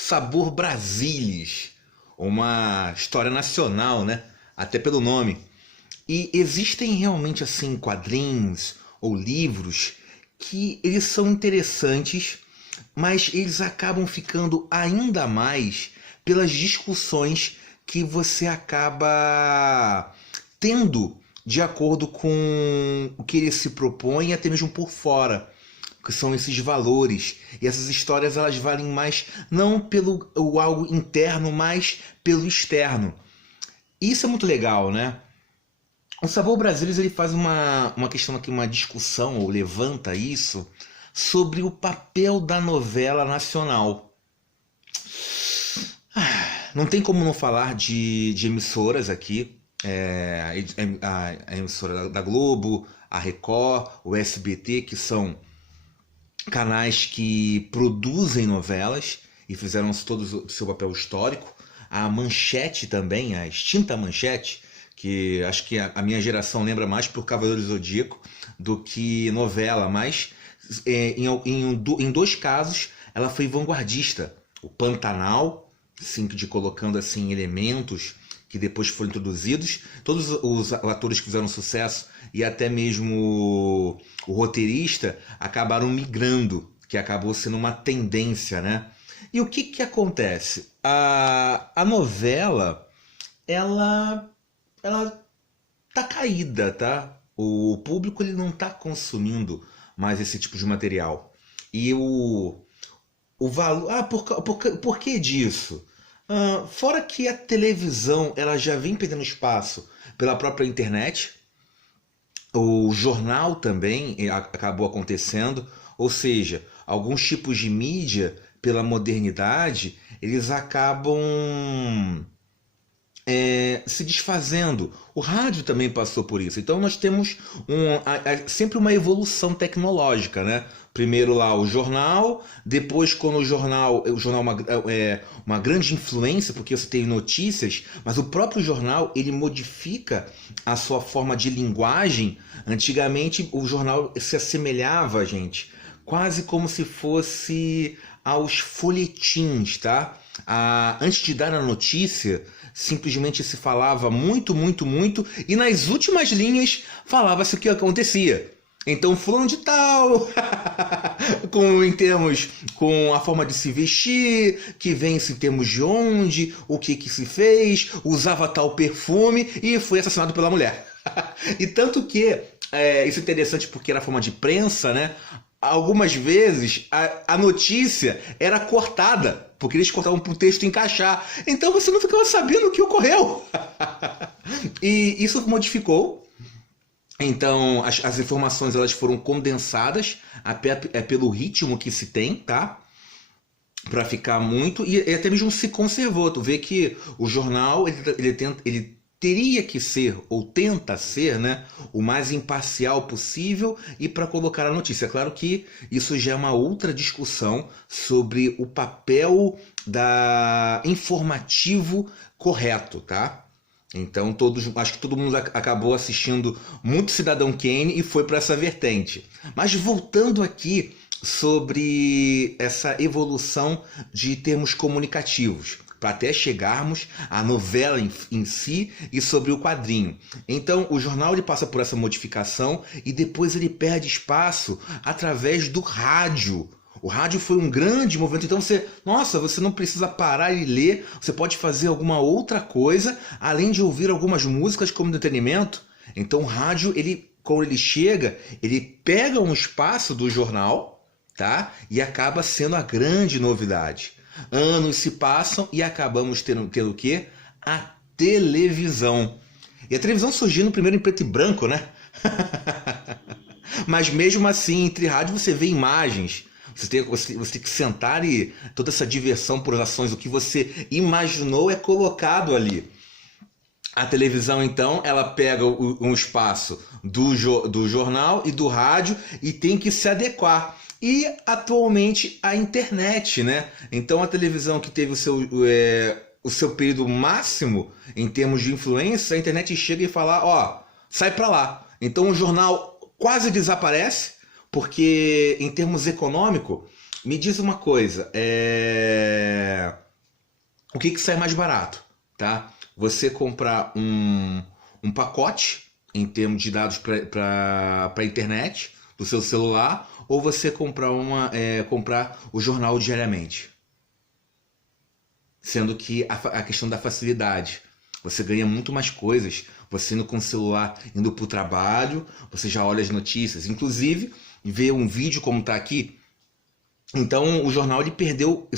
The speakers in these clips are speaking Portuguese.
Sabor Brasilis, uma história nacional, né? Até pelo nome. E existem realmente assim quadrinhos ou livros que eles são interessantes, mas eles acabam ficando ainda mais pelas discussões que você acaba tendo de acordo com o que ele se propõe, até mesmo por fora, que são esses valores. E essas histórias elas valem mais não pelo o algo interno, mas pelo externo. Isso é muito legal, né? O Sabor Brasileiros ele faz uma questão aqui, uma discussão, ou levanta isso, sobre o papel da novela nacional. Não tem como não falar de emissoras aqui. A emissora da Globo, a Record, o SBT, que são canais que produzem novelas e fizeram todos o seu papel histórico. A Manchete também, a extinta Manchete, que acho que a minha geração lembra mais por Cavaleiro do Zodíaco do que novela, mas em dois casos ela foi vanguardista. O Pantanal, assim, de colocando assim elementos que depois foram introduzidos. Todos os atores que fizeram sucesso e até mesmo o roteirista acabaram migrando, que acabou sendo uma tendência, né? E o que acontece? A novela, ela tá caída, tá? O público ele não tá consumindo mais esse tipo de material. E o valor... por que disso? Fora que a televisão ela já vem perdendo espaço pela própria internet, o jornal também acabou acontecendo, ou seja, alguns tipos de mídia, pela modernidade, eles acabam se desfazendo. O rádio também passou por isso. Então nós temos sempre uma evolução tecnológica, né? Primeiro lá o jornal, depois quando o jornal é uma grande influência, porque você tem notícias, mas o próprio jornal ele modifica a sua forma de linguagem. Antigamente o jornal se assemelhava, gente, quase como se fosse aos folhetins, tá? Antes de dar a notícia, simplesmente se falava muito, muito, muito, e nas últimas linhas falava-se o que acontecia. Então, fulano de tal, com a forma de se vestir, que vem-se em termos de onde, o que se fez, usava tal perfume e foi assassinado pela mulher. E tanto que, isso é interessante porque era forma de prensa, né? Algumas vezes a notícia era cortada, porque eles cortavam para o texto encaixar. Então você não ficava sabendo o que ocorreu. E isso modificou. Então as informações elas foram condensadas pelo ritmo que se tem, tá? Para ficar muito. E até mesmo se conservou. Tu vê que o jornal ele teria que ser, ou tenta ser, né, o mais imparcial possível e para colocar a notícia. É claro que isso já é uma outra discussão sobre o papel da informativo correto, tá? Então acho que todo mundo acabou assistindo muito Cidadão Kane e foi para essa vertente. Mas voltando aqui sobre essa evolução de termos comunicativos, para até chegarmos à novela em si e sobre o quadrinho. Então o jornal ele passa por essa modificação e depois ele perde espaço através do rádio. O rádio foi um grande movimento, então você não precisa parar e ler, você pode fazer alguma outra coisa, além de ouvir algumas músicas como entretenimento. Então o rádio, quando ele chega, ele pega um espaço do jornal, tá? E acaba sendo a grande novidade. Anos se passam e acabamos tendo o quê? A televisão. E a televisão surgindo primeiro em preto e branco, né? Mas mesmo assim, entre rádio você vê imagens. Você tem que sentar e toda essa diversão por ações, o que você imaginou é colocado ali. A televisão, então, ela pega um espaço do jornal e do rádio e tem que se adequar. E atualmente a internet, né? Então a televisão que teve o seu período máximo em termos de influência, a internet chega e fala, ó, sai pra lá. Então o jornal quase desaparece, porque em termos econômicos, me diz uma coisa, O que sai mais barato, tá? Você comprar um pacote em termos de dados para a internet do seu celular, ou você comprar o jornal diariamente. Sendo que a questão da facilidade, você ganha muito mais coisas, você indo com o celular, indo para o trabalho, você já olha as notícias, inclusive vê um vídeo como está aqui. Então o jornal ele perdeu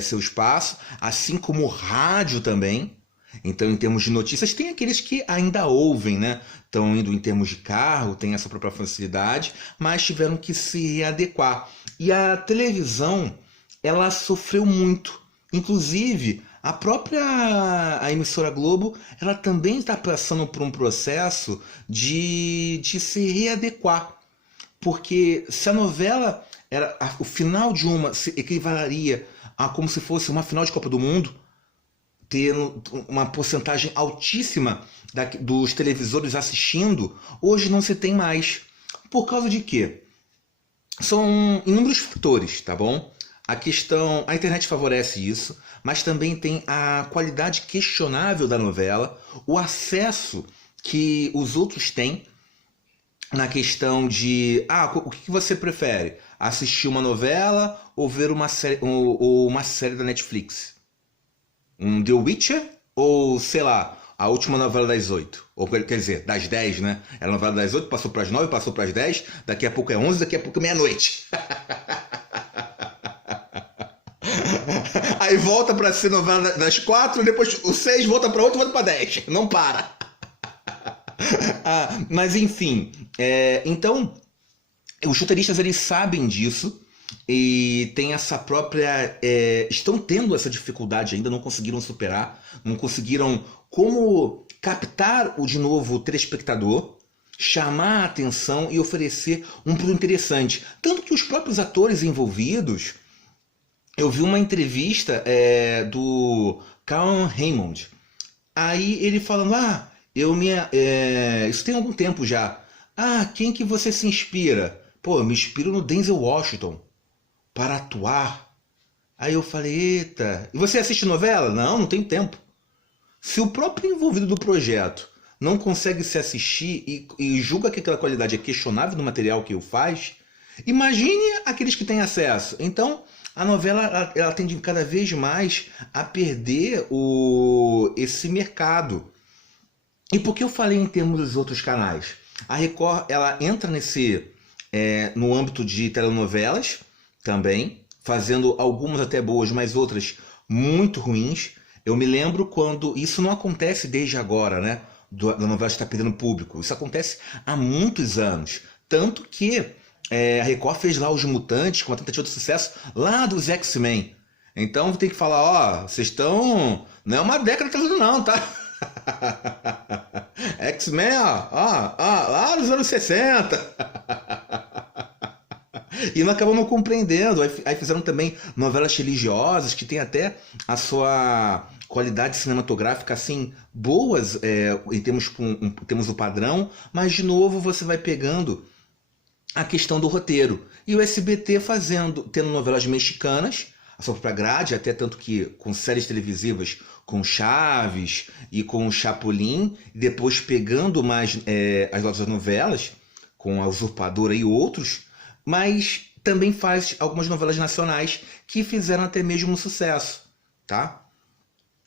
seu espaço, assim como o rádio também. Então, em termos de notícias, tem aqueles que ainda ouvem, né? Estão indo em termos de carro, tem essa própria facilidade, mas tiveram que se readequar. E a televisão, ela sofreu muito. Inclusive, a emissora Globo, ela também está passando por um processo de se readequar. Porque se a novela, o final de uma se equivaleria a como se fosse uma final de Copa do Mundo, tendo uma porcentagem altíssima dos televisores assistindo, hoje não se tem mais. Por causa de quê? São inúmeros fatores, tá bom? A internet favorece isso, mas também tem a qualidade questionável da novela, o acesso que os outros têm na questão de, o que você prefere? Assistir uma novela ou ver uma série da Netflix? Um The Witcher ou, sei lá, a última novela das 8? Ou quer dizer, das 10, né? Era a novela das 8, passou para as 9, passou para as 10, daqui a pouco é 11, daqui a pouco é meia-noite. Aí volta para ser novela das 4, depois o 6 volta para 8, volta para 10. Não para. Mas enfim, então os roteiristas eles sabem disso. E tem essa própria. Estão tendo essa dificuldade ainda, não conseguiram superar, não conseguiram como captar de novo o telespectador, chamar a atenção e oferecer um produto interessante. Tanto que os próprios atores envolvidos. Eu vi uma entrevista do Callum Raymond. Aí ele falando, isso tem algum tempo já. Quem que você se inspira? Pô, eu me inspiro no Denzel Washington para atuar. Aí eu falei, eita, e você assiste novela? Não, não tem tempo. Se o próprio envolvido do projeto não consegue se assistir e julga que aquela qualidade é questionável no material que o faz, imagine aqueles que têm acesso. Então, a novela ela tende cada vez mais a perder esse mercado. E por que eu falei em termos dos outros canais? A Record ela entra no âmbito de telenovelas, também, fazendo algumas até boas, mas outras muito ruins. Eu me lembro quando isso não acontece desde agora, né? Da novela estar perdendo público. Isso acontece há muitos anos. Tanto que a Record fez lá Os Mutantes, com uma tentativa de sucesso lá dos X-Men. Então tem que falar, vocês estão... Não é uma década atrás não, tá? X-Men, lá nos anos 60. E não acabam não compreendendo. Aí fizeram também novelas religiosas que tem até a sua qualidade cinematográfica assim boas em termos do padrão, mas de novo você vai pegando a questão do roteiro. E o SBT tendo novelas mexicanas, a sua própria grade, até tanto que com séries televisivas com Chaves e com o Chapolin, e depois pegando mais as outras novelas, com a Usurpadora e outros, mas também faz algumas novelas nacionais que fizeram até mesmo sucesso, tá?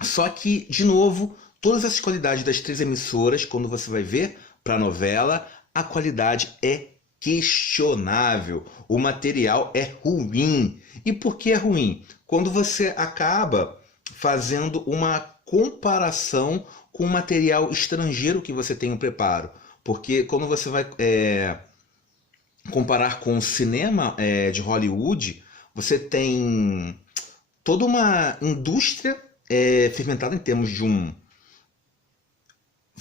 Só que, de novo, todas essas qualidades das 3 emissoras, quando você vai ver para a novela, a qualidade é questionável, o material é ruim. E por que é ruim? Quando você acaba fazendo uma comparação com o material estrangeiro que você tem no preparo. Porque quando você vai comparar com o cinema de Hollywood, você tem toda uma indústria fermentada em termos de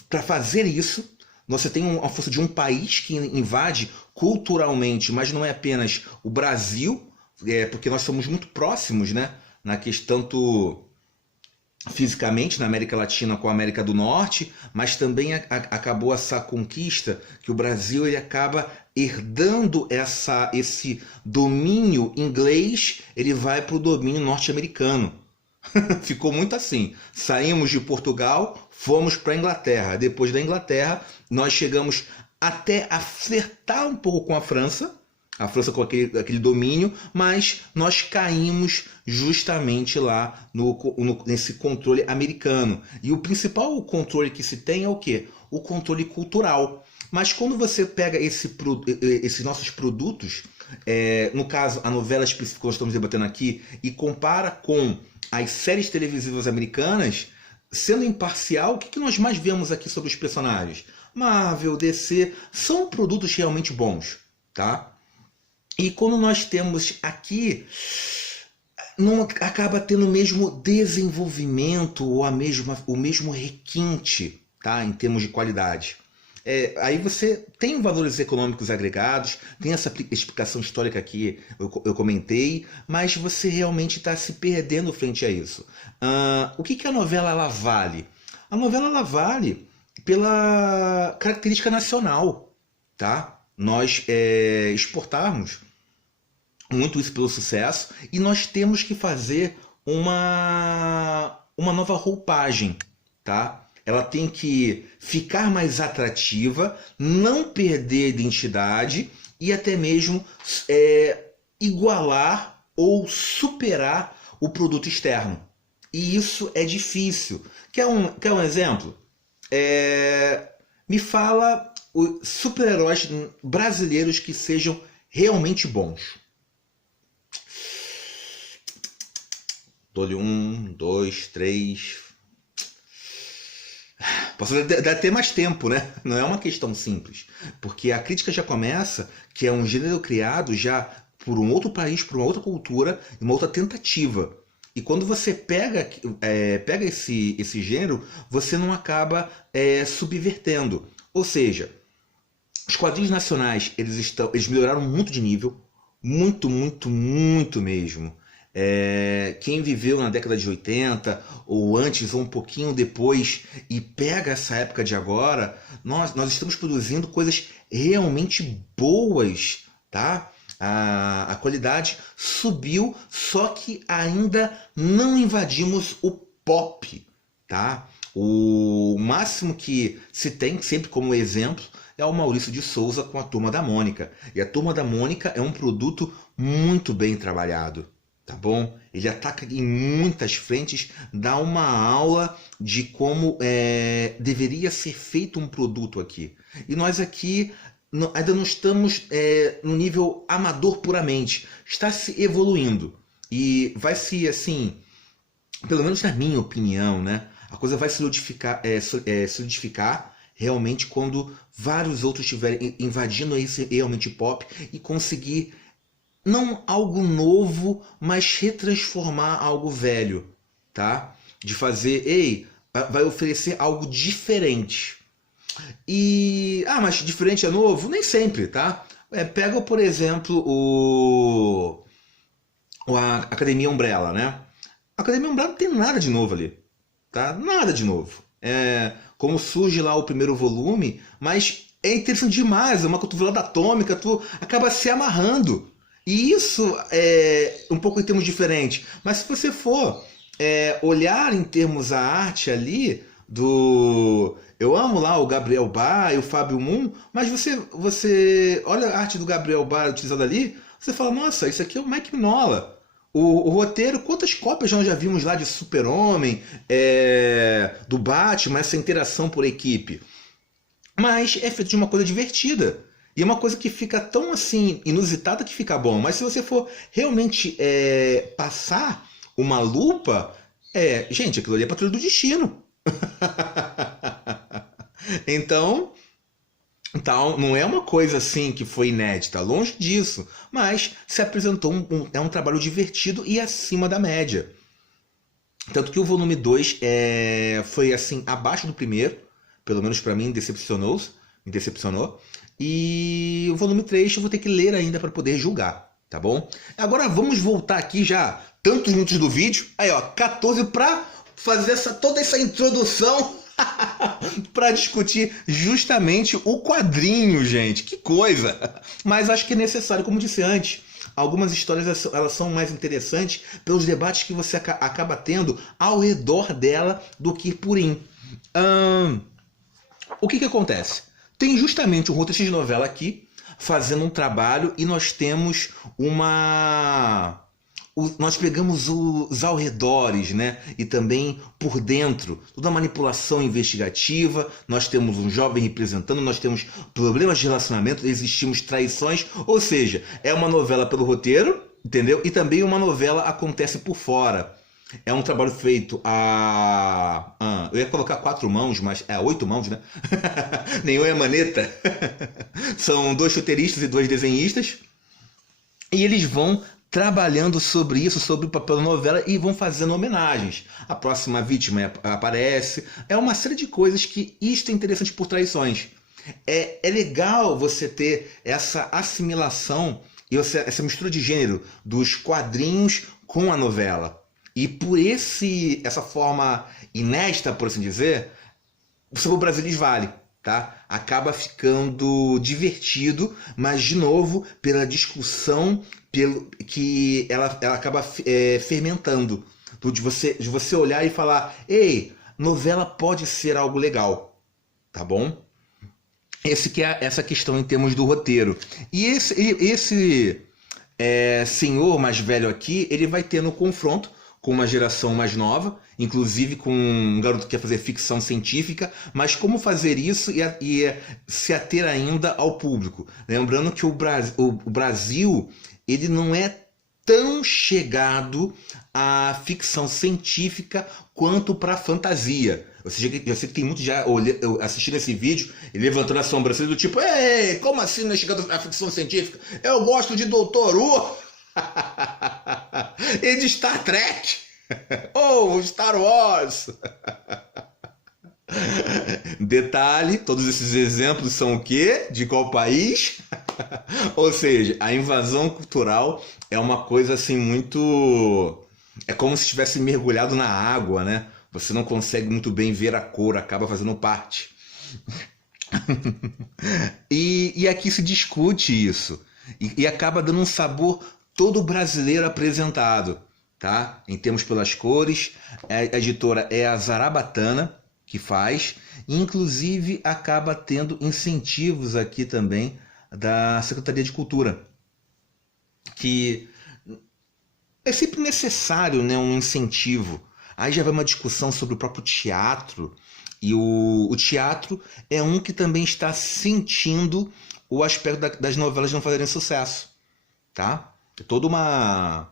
para fazer isso, você tem a força de um país que invade culturalmente, mas não é apenas o Brasil, porque nós somos muito próximos, né? Na questão tanto fisicamente na América Latina com a América do Norte, mas também acabou essa conquista que o Brasil ele acaba herdando esse domínio inglês, ele vai para o domínio norte-americano, Ficou muito assim. Saímos de Portugal, fomos para a Inglaterra. Depois da Inglaterra, nós chegamos até a flertar um pouco com a França com aquele domínio, mas nós caímos justamente lá nesse controle americano. E o principal controle que se tem é o quê? O controle cultural. Mas quando você pega esses nossos produtos, no caso, a novela específica que nós estamos debatendo aqui, e compara com as séries televisivas americanas, sendo imparcial, o que nós mais vemos aqui sobre os personagens? Marvel, DC, são produtos realmente bons, tá? E quando nós temos aqui, não acaba tendo o mesmo desenvolvimento ou o mesmo requinte, tá? Em termos de qualidade. Aí você tem valores econômicos agregados, tem essa explicação histórica que eu comentei, mas você realmente está se perdendo frente a isso. O que a novela ela vale? A novela ela vale pela característica nacional, tá? Nós exportarmos muito isso pelo sucesso e nós temos que fazer uma nova roupagem, tá? Ela tem que ficar mais atrativa, não perder a identidade e até mesmo igualar ou superar o produto externo. E isso é difícil. Quer um exemplo? Me fala os super-heróis brasileiros que sejam realmente bons. Dou-lhe 1, 2, 3... Posso dar até mais tempo, né? Não é uma questão simples. Porque a crítica já começa que é um gênero criado já por um outro país, por uma outra cultura, uma outra tentativa. E quando você pega esse gênero, você não acaba subvertendo. Ou seja, os quadrinhos nacionais, eles melhoraram muito de nível. Muito, muito, muito mesmo. Quem viveu na década de 80 ou antes ou um pouquinho depois e pega essa época de agora, nós estamos produzindo coisas realmente boas, tá? A qualidade subiu, só que ainda não invadimos o pop, tá? O máximo que se tem, sempre como exemplo, é o Maurício de Souza com a Turma da Mônica. E a Turma da Mônica é um produto muito bem trabalhado. Tá bom? Ele ataca em muitas frentes, dá uma aula de como deveria ser feito um produto aqui. E nós aqui ainda não estamos no nível amador puramente. Está se evoluindo. E vai se, assim, pelo menos na minha opinião, né? A coisa vai se solidificar realmente quando vários outros estiverem invadindo esse realmente pop e conseguir não algo novo, mas retransformar algo velho, tá? De fazer, vai oferecer algo diferente. Mas diferente é novo? Nem sempre, tá? Pega, por exemplo, a Academia Umbrella, né? A Academia Umbrella não tem nada de novo ali, tá? Nada de novo. Como surge lá o primeiro volume, mas é interessante demais, é uma cotovelada atômica, tu acaba se amarrando. E isso é um pouco em termos diferentes. Mas se você for olhar em termos a arte ali, eu amo lá o Gabriel Bá e o Fábio Moon, mas você olha a arte do Gabriel Bá utilizada ali, você fala, nossa, isso aqui é o Mike Mignola. O roteiro, quantas cópias nós já vimos lá de Super-Homem, do Batman, essa interação por equipe. Mas é feito de uma coisa divertida. E é uma coisa que fica tão assim inusitada que fica bom. Mas se você for realmente passar uma lupa, gente, aquilo ali é Patrulha do Destino. Então, não é uma coisa assim que foi inédita, longe disso. Mas se apresentou um trabalho divertido e acima da média. Tanto que o volume 2 foi assim abaixo do primeiro, pelo menos para mim, me decepcionou. E o volume 3 eu vou ter que ler ainda para poder julgar, tá bom? Agora vamos voltar aqui já, tantos minutos do vídeo. Aí, ó, 14 para fazer toda essa introdução para discutir justamente o quadrinho, gente. Que coisa! Mas acho que é necessário, como disse antes, algumas histórias elas são mais interessantes pelos debates que você acaba tendo ao redor dela do que por in. O que acontece? Tem justamente um roteirista de novela aqui fazendo um trabalho e nós temos nós pegamos os arredores, né? E também por dentro, toda a manipulação investigativa, nós temos um jovem representando, nós temos problemas de relacionamento, existimos traições, ou seja, é uma novela pelo roteiro, entendeu? E também uma novela acontece por fora. É um trabalho feito eu ia colocar 4 mãos, mas é 8 mãos, né? Nenhum é maneta. São 2 roteiristas e 2 desenhistas. E eles vão trabalhando sobre isso, sobre o papel da novela e vão fazendo homenagens. A próxima vítima aparece. É uma série de coisas que isto é interessante por traições. É legal você ter essa assimilação e essa mistura de gênero dos quadrinhos com a novela. E por essa forma inédita, por assim dizer, o Sabor Brasilis vale, tá? Acaba ficando divertido, mas de novo, pela discussão que ela acaba fermentando. De você olhar e falar, ei, novela pode ser algo legal, tá bom? Essa questão em termos do roteiro. E esse senhor mais velho aqui, ele vai ter no confronto com uma geração mais nova, inclusive com um garoto que quer fazer ficção científica, mas como fazer isso e se ater ainda ao público. Lembrando que o Brasil ele não é tão chegado à ficção científica quanto para a fantasia. Eu sei que tem muito já assistindo esse vídeo e levantando a sobrancelha do tipo, ei, como assim não é chegado à ficção científica? Eu gosto de Doutor Who! E de Star Trek ou Star Wars. Detalhe, todos esses exemplos são o quê? De qual país? Ou seja, a invasão cultural é uma coisa assim muito... É como se tivesse mergulhado na água, né? Você não consegue muito bem ver a cor, acaba fazendo parte. E aqui se discute isso. E acaba dando um sabor todo brasileiro apresentado, tá? Em termos pelas cores, a editora é a Zarabatana que faz, e inclusive acaba tendo incentivos aqui também da Secretaria de Cultura, que é sempre necessário, né, um incentivo. Aí já vai uma discussão sobre o próprio teatro, e o teatro é um que também está sentindo o aspecto das novelas não fazerem sucesso, tá? Toda uma...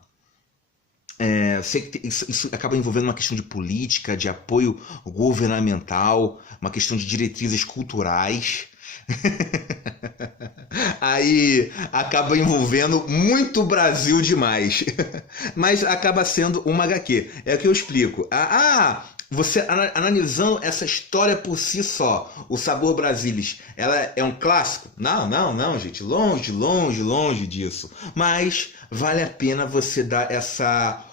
sei que isso acaba envolvendo uma questão de política, de apoio governamental, uma questão de diretrizes culturais. Aí acaba envolvendo muito Brasil demais. Mas acaba sendo uma HQ. É o que eu explico. Você analisando essa história por si só, o Sabor Brasilis, ela é um clássico? Não, gente. Longe disso. Mas vale a pena você dar essa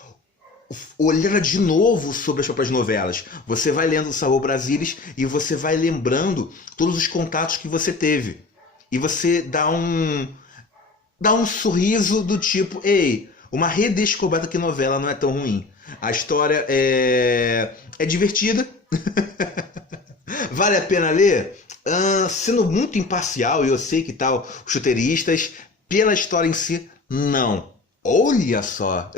olhar de novo sobre as próprias novelas. Você vai lendo o Sabor Brasilis e você vai lembrando todos os contatos que você teve. E você dá um sorriso do tipo, ei, uma redescoberta que novela não é tão ruim. A história é divertida. Vale a pena ler? Sendo muito imparcial, e eu sei que tal os roteiristas, pela história em si, não. Olha só,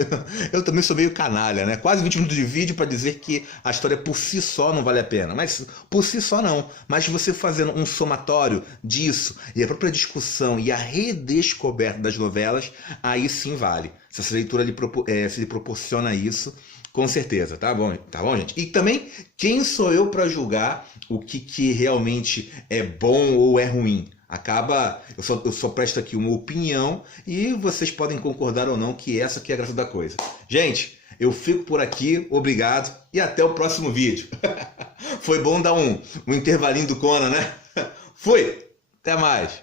eu também sou meio canalha, né? Quase 20 minutos de vídeo para dizer que a história por si só não vale a pena. Mas por si só não. Mas você fazendo um somatório disso, e a própria discussão e a redescoberta das novelas, aí sim vale. Se essa leitura se lhe proporciona isso, com certeza, tá bom, gente? E também, quem sou eu para julgar o que realmente é bom ou é ruim? Eu só presto aqui uma opinião e vocês podem concordar ou não que essa aqui é a graça da coisa. Gente, eu fico por aqui, obrigado e até o próximo vídeo. Foi bom dar um intervalinho do Conan, né? Fui! Até mais!